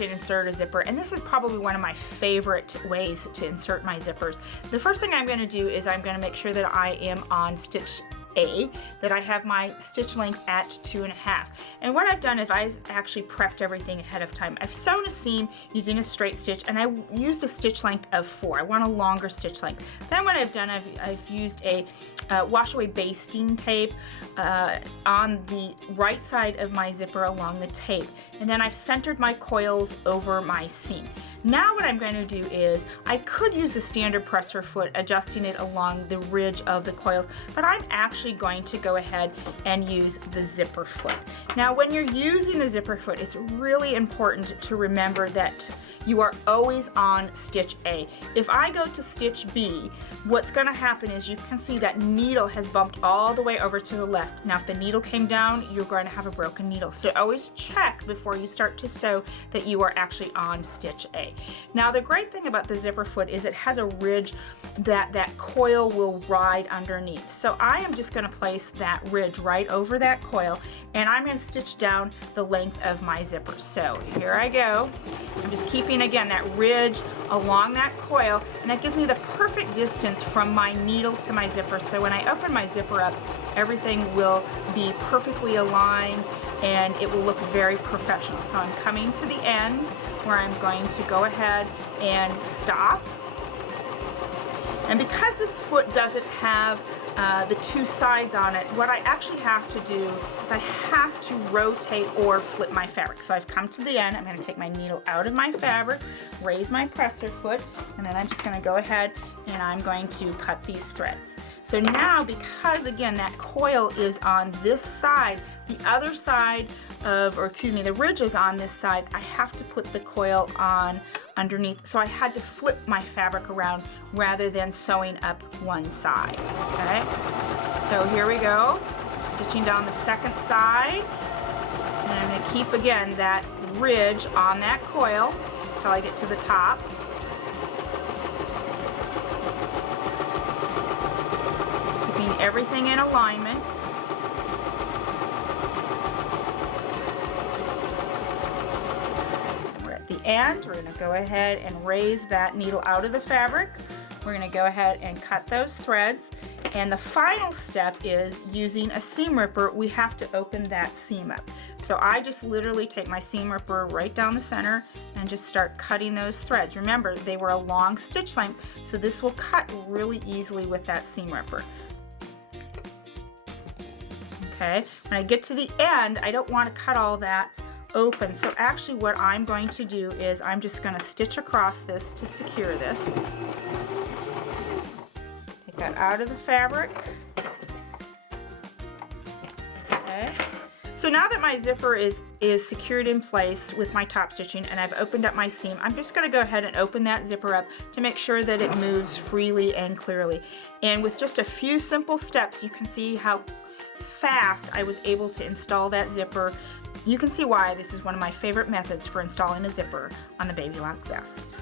to insert a zipper, and this is probably one of my favorite ways to insert my zippers. The first thing I'm going to do is I'm going to make sure that I am on stitch A, that I have my stitch length at 2.5. And what I've done is I've actually prepped everything ahead of time. I've sewn a seam using a straight stitch, and I used a stitch length of 4. I want a longer stitch length. Then what I've done, I've used a wash away basting tape on the right side of my zipper along the tape, and then I've centered my coils over my seam. Now what I'm going to do is, I could use a standard presser foot, adjusting it along the ridge of the coils, but I'm actually going to go ahead and use the zipper foot. Now when you're using the zipper foot, it's really important to remember that you are always on stitch A. If I go to stitch B, what's going to happen is you can see that needle has bumped all the way over to the left. Now if the needle came down, you're going to have a broken needle. So always check before you start to sew that you are actually on stitch A. Now the great thing about the zipper foot is it has a ridge that coil will ride underneath. So I am just going to place that ridge right over that coil, and I'm going to stitch down the length of my zipper. So here I go. I'm just keeping again that ridge along that coil, and that gives me the perfect distance from my needle to my zipper. So when I open my zipper up, everything will be perfectly aligned and it will look very professional. So I'm coming to the end where I'm going to go ahead and stop. And because this foot doesn't have the 2 sides on it, what I actually have to do is I have to rotate or flip my fabric. So I've come to the end. I'm going to take my needle out of my fabric, raise my presser foot, and then I'm just going to go ahead and I'm going to cut these threads. So now, because again that coil is on this side, the other side of, or excuse me, the ridge is on this side, I have to put the coil on underneath. So I had to flip my fabric around rather than sewing up one side. Okay, so here we go, stitching down the second side, and I'm going to keep again that ridge on that coil until I get to the top. Keeping everything in alignment. And we're going to go ahead and raise that needle out of the fabric. We're going to go ahead and cut those threads. And the final step is using a seam ripper. We have to open that seam up. So I just literally take my seam ripper right down the center and just start cutting those threads. Remember, they were a long stitch length, so this will cut really easily with that seam ripper. Okay, when I get to the end, I don't want to cut all that open. So actually what I'm going to do is I'm just going to stitch across this to secure this. Take that out of the fabric. Okay. So now that my zipper is secured in place with my top stitching and I've opened up my seam, I'm just going to go ahead and open that zipper up to make sure that it moves freely and clearly. And with just a few simple steps, you can see how fast I was able to install that zipper. You can see why this is one of my favorite methods for installing a zipper on the Baby Lock Zest.